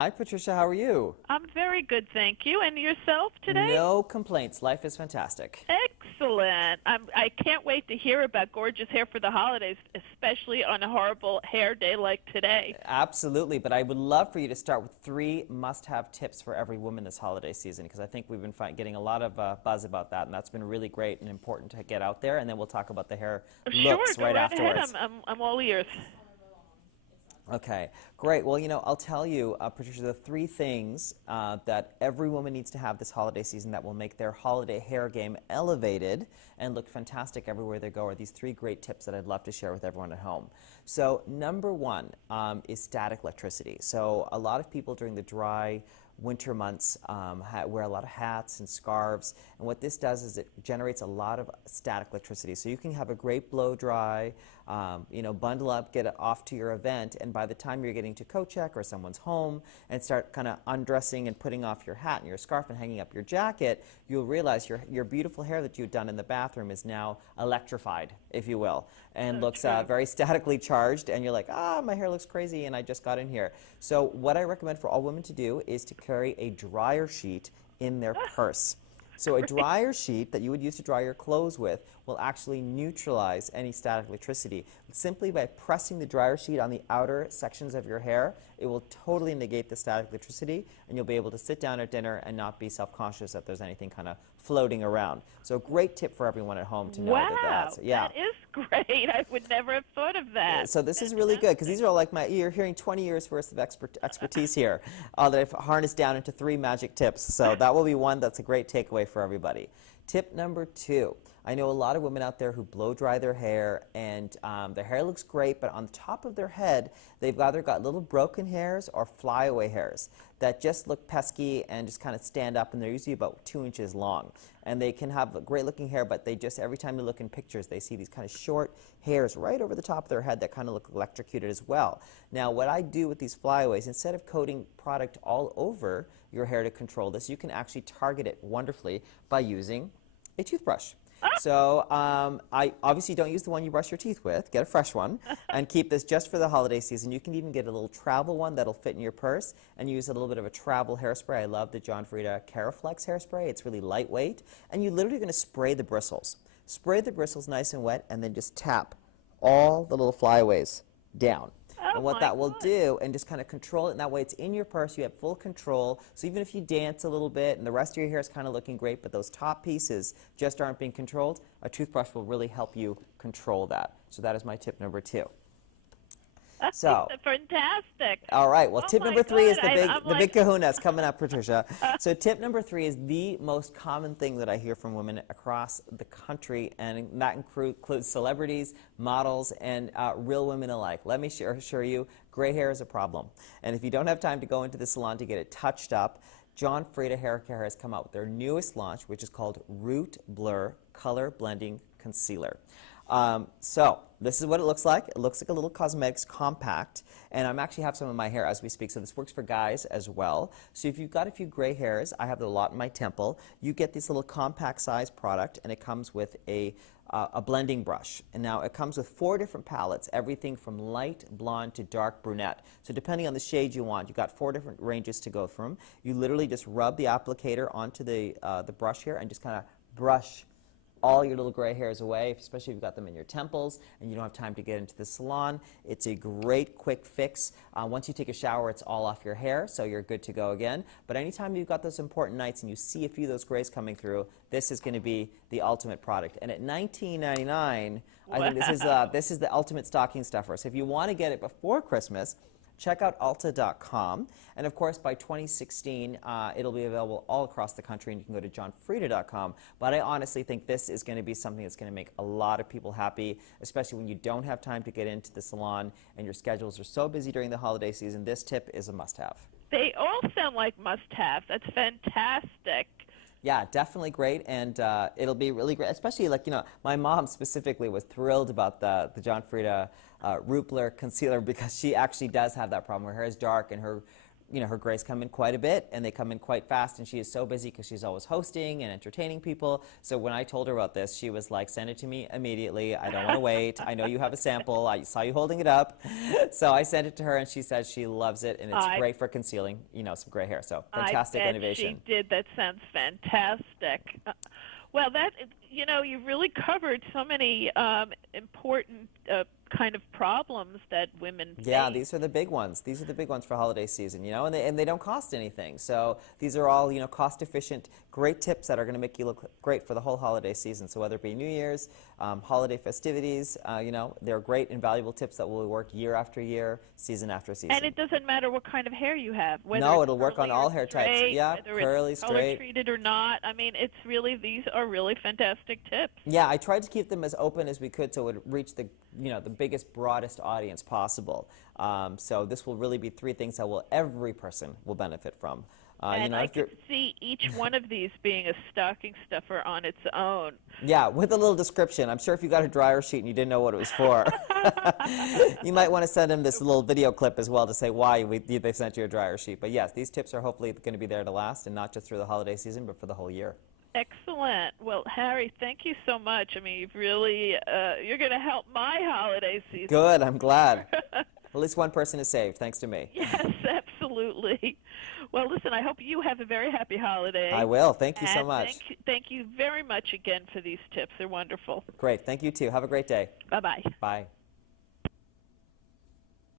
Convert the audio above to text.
Hi, Patricia. How are you? I'm very good, thank you. And yourself today? No complaints. Life is fantastic. Excellent. I can't wait to hear about gorgeous hair for the holidays, especially on a horrible hair day like today. Absolutely. But I would love for you to start with three must-have tips for every woman this holiday season because I think we've been getting a lot of buzz about that, and that's been really great and important to get out there. And then we'll talk about the hair Sure, looks go right right ahead. afterwards. I'm all ears. Okay, great. Well, I'll tell you, Patricia, the three things that every woman needs to have this holiday season that will make their holiday hair game elevated and look fantastic everywhere they go are these three great tips that I'd love to share with everyone at home. So, number one is static electricity. So, a lot of people during the dry winter months wear a lot of hats and scarves, and what this does is it generates a lot of static electricity. So you can have a great blow dry, bundle up, get it off to your event, and by the time you're getting to coat check or someone's home and start kind of undressing and putting off your hat and your scarf and hanging up your jacket, you'll realize your beautiful hair that you've done in the bathroom is now electrified, if you will, and So looks true. very statically charged, and you're like, my hair looks crazy and I just got in here. So what I recommend for all women to do is to carry a dryer sheet in their purse. So a Great. dryer sheet that you would use to dry your clothes with will actually neutralize any static electricity. Simply by pressing the dryer sheet on the outer sections of your hair, it will totally negate the static electricity, and you'll be able to sit down at dinner and not be self-conscious that there's anything kind of floating around. So great tip for everyone at home to know that Wow, that's, yeah. that is great. I would never have thought of that. So this is really good because Fantastic. these are all like you're hearing 20 years worth of expertise here that I've harnessed down into three magic tips. So that will be one that's a great takeaway for everybody. Tip number two. I know a lot of women out there who blow dry their hair and their hair looks great, but on the top of their head, they've either got little broken hairs or flyaway hairs that just look pesky and just kind of stand up, and they're usually about 2 inches long. And they can have great looking hair, but they just, every time you look in pictures, they see these kind of short hairs right over the top of their head that kind of look electrocuted as well. Now, what I do with these flyaways, instead of coating product all over your hair to control this, you can actually target it wonderfully by using a toothbrush. So I obviously don't use the one you brush your teeth with. Get a fresh one and keep this just for the holiday season. You can even get a little travel one that'll fit in your purse and use a little bit of a travel hairspray. I love the John Frieda Caraflex hairspray. It's really lightweight. And you're literally going to spray the bristles. Spray the bristles nice and wet and then just tap all the little flyaways down. Oh And what my that will God. do, and just kind of control it, and that way it's in your purse, you have full control. So even if you dance a little bit and the rest of your hair is kind of looking great, but those top pieces just aren't being controlled, a toothbrush will really help you control that. So that is my tip number two. So, Fantastic. all right. Well, Oh tip my number three is God. I'm the big like, kahuna is coming up, Patricia. So tip number three is the most common thing that I hear from women across the country, and that includes celebrities, models, and real women alike. Let me assure you, gray hair is a problem. And if you don't have time to go into the salon to get it touched up, John Frieda Hair Care has come out with their newest launch, which is called Root Blur Color Blending Concealer. So this is what it looks like. It looks like a little cosmetics compact, and I'm actually have some in my hair as we speak, so this works for guys as well. So if you've got a few gray hairs, I have a lot in my temple, you get this little compact size product, and it comes with a blending brush. And now it comes with 4 different palettes, everything from light blonde to dark brunette. So depending on the shade you want, you've got 4 different ranges to go from. You literally just rub the applicator onto the brush here and just kind of brush all your little gray hairs away, especially if you've got them in your temples and you don't have time to get into the salon. It's a great quick fix. Once you take a shower, it's all off your hair, so you're good to go again. But anytime you've got those important nights and you see a few of those grays coming through, this is going to be the ultimate product. And at $19.99, I think wow. this is the ultimate stocking stuffer. So if you want to get it before Christmas, check out Ulta.com. And of course, by 2016, it'll be available all across the country, and you can go to johnfrieda.com. But I honestly think this is going to be something that's going to make a lot of people happy, especially when you don't have time to get into the salon and your schedules are so busy during the holiday season. This tip is a must-have. They all sound like must-haves. That's fantastic. Yeah, definitely great, and it'll be really great, especially my mom specifically was thrilled about the John Frieda Root Blur concealer because she actually does have that problem. Her hair is dark and her you know, her grays come in quite a bit, and they come in quite fast, and she is so busy because she's always hosting and entertaining people. So when I told her about this, she was like, send it to me immediately. I don't want to wait. I know you have a sample. I saw you holding it up. So I sent it to her, and she says she loves it, and it's great for concealing, you know, some gray hair. So fantastic innovation. I bet she did. That sounds fantastic. Well, that, you know, you've really covered so many important kind of problems that women face. Yeah, these are the big ones. These are the big ones for holiday season, you know, and they don't cost anything. So these are all, you know, cost-efficient, great tips that are going to make you look great for the whole holiday season. So whether it be New Year's, holiday festivities, you know, they're great and valuable tips that will work year after year, season after season. And it doesn't matter what kind of hair you have. Whether no, it's it'll work on all hair types. Yeah, curly, it's straight. color treated or not. I mean, it's really, these are really fantastic tips. Yeah, I tried to keep them as open as we could so it would reach the, you know, the biggest, broadest audience possible. So this will really be 3 things that every person will benefit from. And you know, I could see each one of these being a stocking stuffer on its own. Yeah, with a little description. I'm sure if you got a dryer sheet and you didn't know what it was for, you might want to send them this little video clip as well to say why they sent you a dryer sheet. But yes, these tips are hopefully going to be there to last, and not just through the holiday season, but for the whole year. Excellent. Well, Harry, thank you so much. I mean, you've really, you're going to help my holiday season. Good, I'm glad. At least one person is saved, thanks to me. Yes, absolutely. Well, listen, I hope you have a very happy holiday. I will. Thank you so much. Thank you very much again for these tips. They're wonderful. Great. Thank you, too. Have a great day. Bye-bye. Bye.